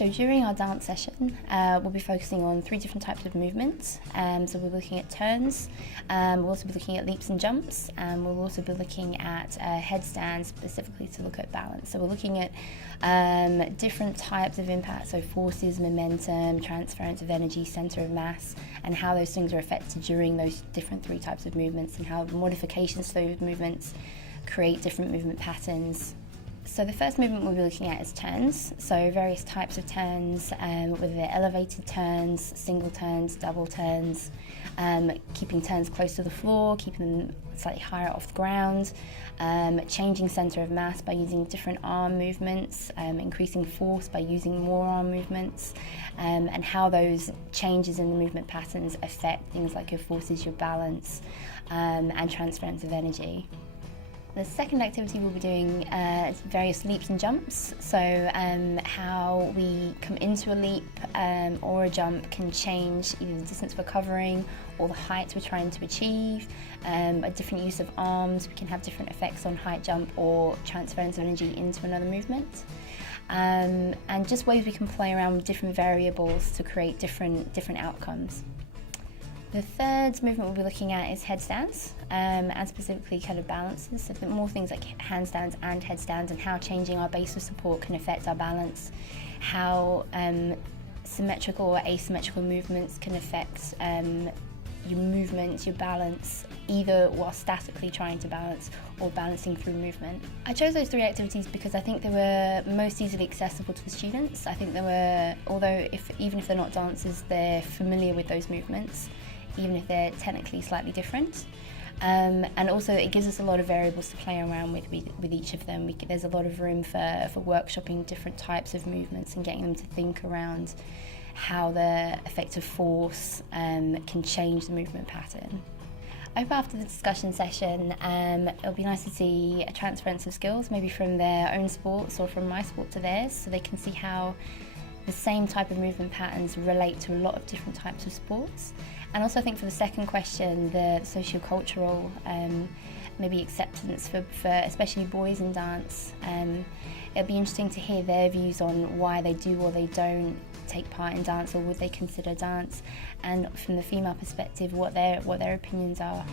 So during our dance session, we'll be focusing on 3 different types of movements. So we'll be looking at turns, we'll also be looking at leaps and jumps, and we'll also be looking at headstands specifically to look at balance. So we're looking at different types of impact, so forces, momentum, transference of energy, centre of mass, and how those things are affected during those different 3 types of movements, and how modifications to those movements create different movement patterns. So the first movement we'll be looking at is turns, so various types of turns, whether they're elevated turns, single turns, double turns, keeping turns close to the floor, keeping them slightly higher off the ground, changing centre of mass by using different arm movements, increasing force by using more arm movements, and how those changes in the movement patterns affect things like your forces, your balance, and transference of energy. The second activity we'll be doing is various leaps and jumps, so how we come into a leap or a jump can change either the distance we're covering or the height we're trying to achieve. A different use of arms, we can have different effects on height jump or transference of energy into another movement. And just ways we can play around with different variables to create different outcomes. The third movement we'll be looking at is headstands, and specifically kind of balances, so more things like handstands and headstands, and how changing our base of support can affect our balance, how symmetrical or asymmetrical movements can affect your movement, your balance, either while statically trying to balance or balancing through movement. I chose those 3 activities because I think they were most easily accessible to the students. I think they were, although even if they're not dancers, they're familiar with those movements, even if they're technically slightly different. And also it gives us a lot of variables to play around with each of them. There's a lot of room for workshopping different types of movements and getting them to think around how the effective force can change the movement pattern. I hope after the discussion session it'll be nice to see a transference of skills, maybe from their own sports or from my sport to theirs, so they can see how the same type of movement patterns relate to a lot of different types of sports. And also I think for the second question, the socio-cultural maybe acceptance for especially boys in dance, it'll be interesting to hear their views on why they do or they don't take part in dance, or would they consider dance, and from the female perspective what their opinions are.